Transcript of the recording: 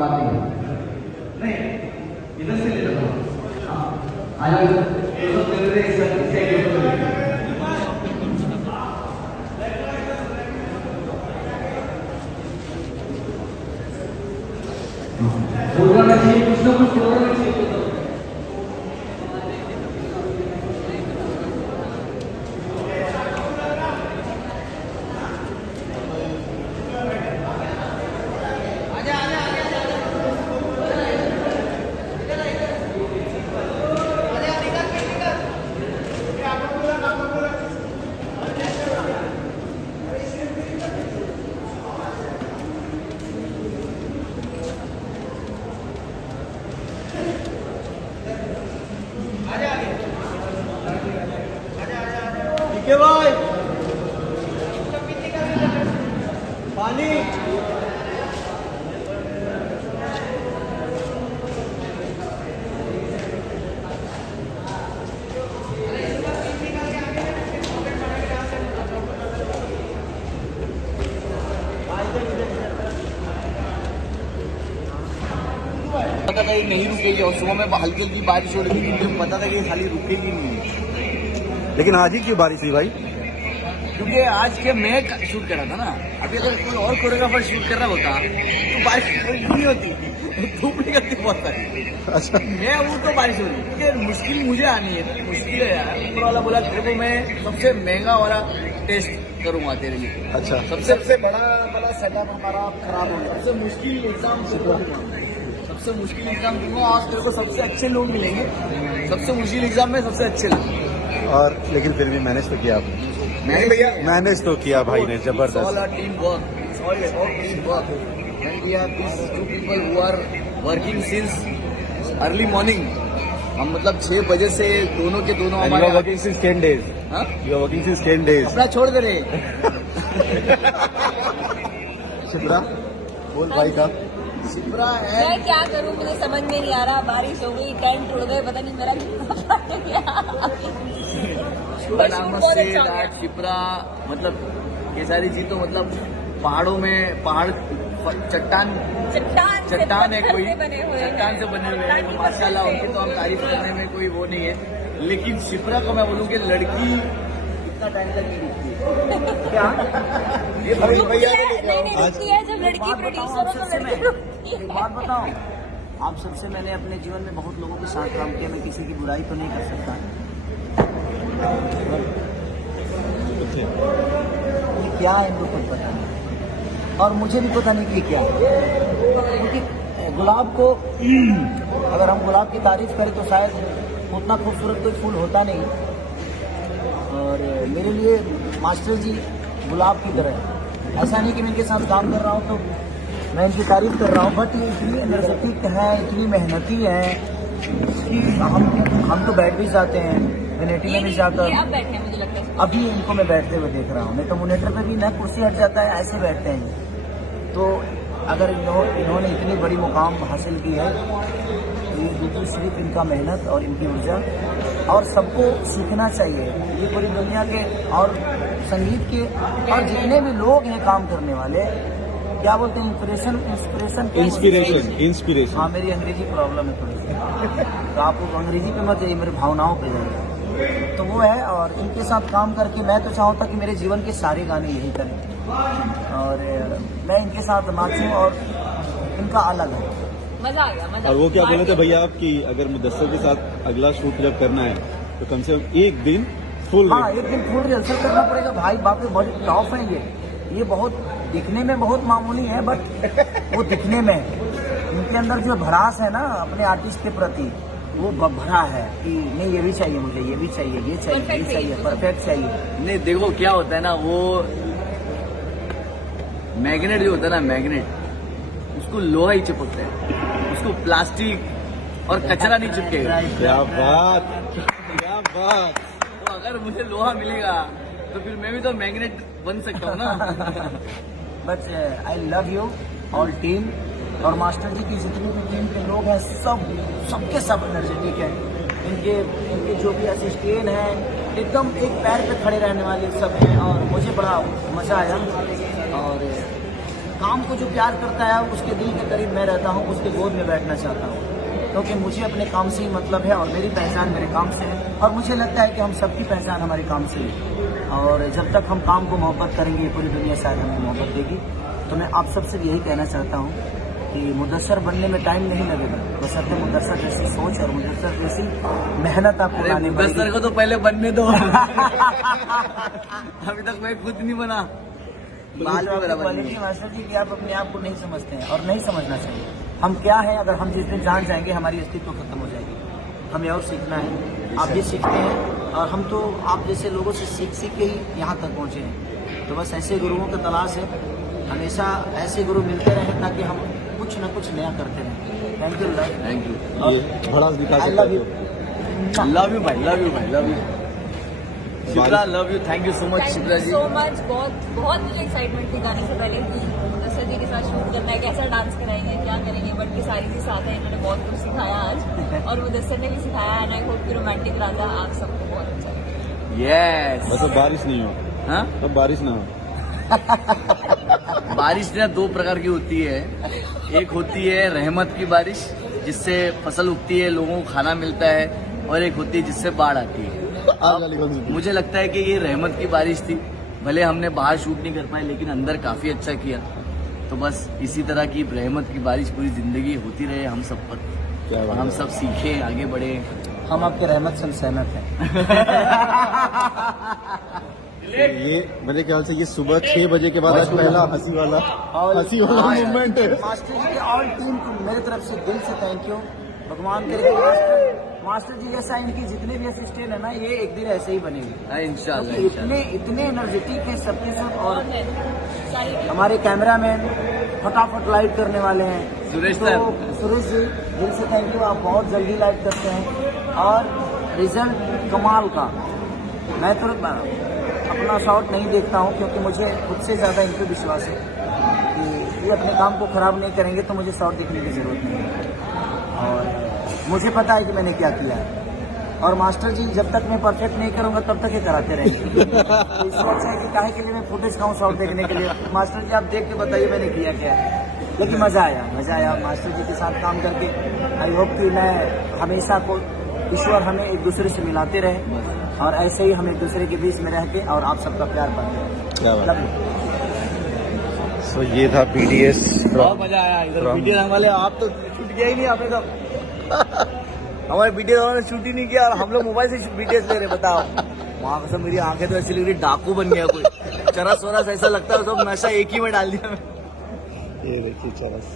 बातें नहीं, इधर से ले लो। हाँ, आ जाओ इधर। तो सब तेरे प्रोग्राम चाहिए, कुछ ना कुछ प्रोग्राम चाहिए। भाई पानी पता था ये नहीं रुकेगी और सुबह में हल्की हल्की बारिश हो रही थी, मुझे पता था कि ये खाली रुकेगी नहीं। लेकिन आज ही क्यों बारिश हुई भाई? क्योंकि आज के मैं शूट कर रहा था ना। अभी अगर कोई और कोरियोग्राफर शूट कर रहा होता तो बारिश नहीं होती, धूप निकलती बहुत सारी। अच्छा, मैं वो तो बारिश हो रही क्योंकि मुश्किल मुझे आनी है, मुश्किल है यार। ऊपर वाला बोला तेरे को मैं सबसे महंगा वाला टेस्ट करूंगा तेरे लिए। अच्छा, सबसे बड़ा सेटअप हमारा खराब हो गया। सबसे मुश्किल एग्जाम सबसे मुश्किल एग्जाम दूंगा और तेरे को सबसे अच्छे लोग मिलेंगे। सबसे मुश्किल एग्जाम में सबसे अच्छे लोग। और लेकिन फिर भी मैनेज तो किया आपने। मैनेज तो किया भाई ने, जबरदस्त। Team work and we have these two people who are working since early morning. हम मतलब 6 बजे से दोनों के दोनों हमारे वर्किंग सिंस 10 days। हाँ? You are working since 10 days। अपना छोड़ दे रहे। शिप्रा बोल भाई का। शिप्रा है। मैं क्या करूं, मुझे समझ में नहीं आ रहा। बारिश हो गई, टेंट उड़ गए, पता नहीं मेरा कितना फट गया। शिप्रा मतलब केसारी जी तो मतलब पहाड़ों में चट्टान है, कोई चट्टान से बने हुए हैं। माशाल्लाह उनकी तो हम तारीफ करने में कोई वो नहीं है। लेकिन शिप्रा को मैं बोलूँ कि लड़की इतना टाइम तक नहीं रुकती। क्या ये भैया है जब लड़की प्रोड्यूसर हो तो लड़की। एक बात बताओ, आप सबसे मैंने अपने जीवन में बहुत लोगों के साथ काम किया। मैं किसी की बुराई तो नहीं कर सकता। ये क्या है इनको कुछ पता नहीं और मुझे भी पता नहीं कि क्या है। क्योंकि गुलाब को अगर हम गुलाब की तारीफ करें तो शायद उतना खूबसूरत कोई फूल होता नहीं। और मेरे लिए मास्टर जी गुलाब की तरह है। ऐसा नहीं कि मैं इनके साथ काम कर रहा हूँ तो मैं इनकी तारीफ कर रहा हूँ, बट ये इतनी एनर्जेटिक है, इतनी मेहनती है कि हम तो बैठ भी जाते हैं वेनेटी में भी जाकर। मुझे लगता है अभी इनको मैं बैठते हुए देख रहा हूँ, नहीं तो मोनिटर पे भी ना कुर्सी हट जाता है, ऐसे बैठते हैं। तो अगर इन्होंने इतनी बड़ी मुकाम हासिल की है तो ये बिल्कुल सिर्फ इनका मेहनत और इनकी ऊर्जा, और सबको सीखना चाहिए। ये पूरी दुनिया के और संगीत के और जितने भी लोग हैं काम करने वाले, क्या बोलते हैं, इंस्पिरेशन। हाँ, मेरी अंग्रेजी प्रॉब्लम है थोड़ी सी, तो आप अंग्रेजी पे मत जाइए, मेरी भावनाओं पे जाइए। तो वो है, और इनके साथ काम करके मैं तो चाहता कि मेरे जीवन के सारे गाने यही करें और मैं इनके साथ नाचूं, और इनका अलग है। मजा आ गया। और वो क्या बोले थे भैया आप कि अगर मुदस्सिर के साथ अगला शूट जब करना है तो कम से कम एक दिन फुल, हाँ, एक दिन फुल रिहर्सल करना पड़ेगा भाई। बाकी बड़ी टॉप है ये बहुत दिखने में बहुत मामूली है, बट वो दिखने में इनके अंदर जो भड़ास है ना अपने आर्टिस्ट के प्रति, वो भरा है कि नहीं ये भी चाहिए मुझे, ये भी चाहिए, ये चाहिए, ये चाहिए, परफेक्ट चाहिए। नहीं देखो क्या होता है ना, वो मैग्नेट जो होता है ना, मैग्नेट उसको लोहा ही चिपकता है, उसको प्लास्टिक और कचरा नहीं चिपकेगा। क्या बात, क्या बात। तो अगर मुझे लोहा मिलेगा तो फिर मैं भी तो मैग्नेट बन सकता हूँ ना। But I love you all team, और मास्टर जी की जितने भी टीम के लोग हैं सबके सब एनर्जेटिक हैं। इनके जो भी असिस्टेंट हैं एकदम एक पैर पे खड़े रहने वाले सब हैं, और मुझे बड़ा मजा आया। और काम को जो प्यार करता है उसके दिल के करीब मैं रहता हूँ, उसके गोद में बैठना चाहता हूँ, क्योंकि मुझे अपने काम से ही मतलब है और मेरी पहचान मेरे काम से है। और मुझे लगता है कि हम सबकी पहचान हमारे काम से है, और जब तक हम काम को मोहब्बत करेंगे पूरी दुनिया शायद हमें मोहब्बत देगी। तो मैं आप सबसे यही कहना चाहता हूँ कि मुदस्सर बनने में टाइम नहीं लगेगा, बशर्ते मुदस्सर जैसी सोच और मुदस्सर जैसी मेहनत आपको लानी पड़ेगी। मुदस्सर को तो पहले बनने दो। अभी तक मैं खुद नहीं बना। क्वालिटी मास्टर जी कि आप अपने आप को नहीं समझते हैं और नहीं समझना चाहिए। हम क्या है, अगर हम जिस दिन जान जाएंगे हमारी अस्तित्व खत्म हो जाएगी। हमें और सीखना है, आप भी सीखते हैं और हम तो आप जैसे लोगों से सीख सीख के ही यहाँ तक पहुँचे हैं। तो बस ऐसे गुरुओं की तलाश है, हमेशा ऐसे गुरु मिलते रहे ताकि हम कुछ न कुछ नया करते रहें। Thank you, thank you. ये बड़ा दिखा आई सकता लव यू। है लव यू भाई, लव यू भाई, love you Shipra, love you, thank you so much Shipra ji. So much. बहुत मुझे एक्साइटमेंट थी गाने से पहले कि मुदस्सर जी के साथ शूट करना है, कैसा डांस कराएंगे, क्या करेंगे, बट की सारी चीज साथ है। इन्होंने बहुत कुछ सिखाया आज और मुदस्सर ने भी सिखाया है। आई होप कि रोमांटिक राजा आप सबको बहुत अच्छा लगे। यस। बस अब बारिश नहीं हो, हाँ, अब बारिश ना हो। बारिश ना दो प्रकार की होती है। एक होती है रहमत की बारिश, जिससे फसल उगती है, लोगों को खाना मिलता है, और एक होती है जिससे बाढ़ आती है। मुझे लगता है कि ये रहमत की बारिश थी। भले हमने बाहर शूट नहीं कर पाए, लेकिन अंदर काफी अच्छा किया। तो बस इसी तरह की रहमत की बारिश पूरी जिंदगी होती रहे हम सब पर, क्या बात हम है। सब सीखें, आगे बढ़े। हम आपके रहमत से सहमत हैं। ये मेरे ख्याल से ये सुबह 6 बजे के बाद आज पहला हंसी वाला मूवमेंट है। मास्टर जी के ऑल टीम को मेरी तरफ से दिल से थैंक यू। भगवान करे मास्टर जी जैसा इनकी जितने भी असिस्टेंट है ना, ये एक दिन ऐसे ही बनेंगे इंशाल्लाह, क्योंकि इतने एनर्जेटिक है सबके सब। और सारी हमारे कैमरामैन फटाफट लाइव करने वाले हैं सुरेश तो सर। सुरेश जी दिल से थैंक यू, आप बहुत जल्दी लाइव करते हैं और रिजल्ट कमाल का। मैं तो अपना शॉट नहीं देखता हूं, क्योंकि मुझे खुद से ज़्यादा इन पर विश्वास है कि ये अपने काम को खराब नहीं करेंगे, तो मुझे शॉट देखने की ज़रूरत नहीं है। और मुझे पता है कि मैंने क्या किया है, और मास्टर जी जब तक मैं परफेक्ट नहीं करूंगा तब तक ये कराते रहेंगे। तो इससे अच्छा है कि काहे के लिए मैं फुटेज खाऊं शॉट देखने के लिए। मास्टर जी आप देख के बताइए मैंने किया क्या है। लेकिन मज़ा आया मास्टर जी के साथ काम करके। आई होप कि मैं हमेशा को ईश्वर हमें एक दूसरे से मिलाते रहे, और ऐसे ही हम एक दूसरे के बीच में रह के और आप सबका प्यार पाते हैं। सो ये था BTS। बहुत मजा आया इधर। BTS वाले आप तो शूट किया ही नहीं, आपने तो हमारे BTS वालों ने शूट ही नहीं किया, और हम लोग मोबाइल से BTS ले रहे। बताओ, वहाँ से मेरी आंखें तो ऐसी लग रही डाकू बन गया कोई। चरस वरस ऐसा लगता है सब नशा एक ही में डाल दिया। ये देखिए चरस।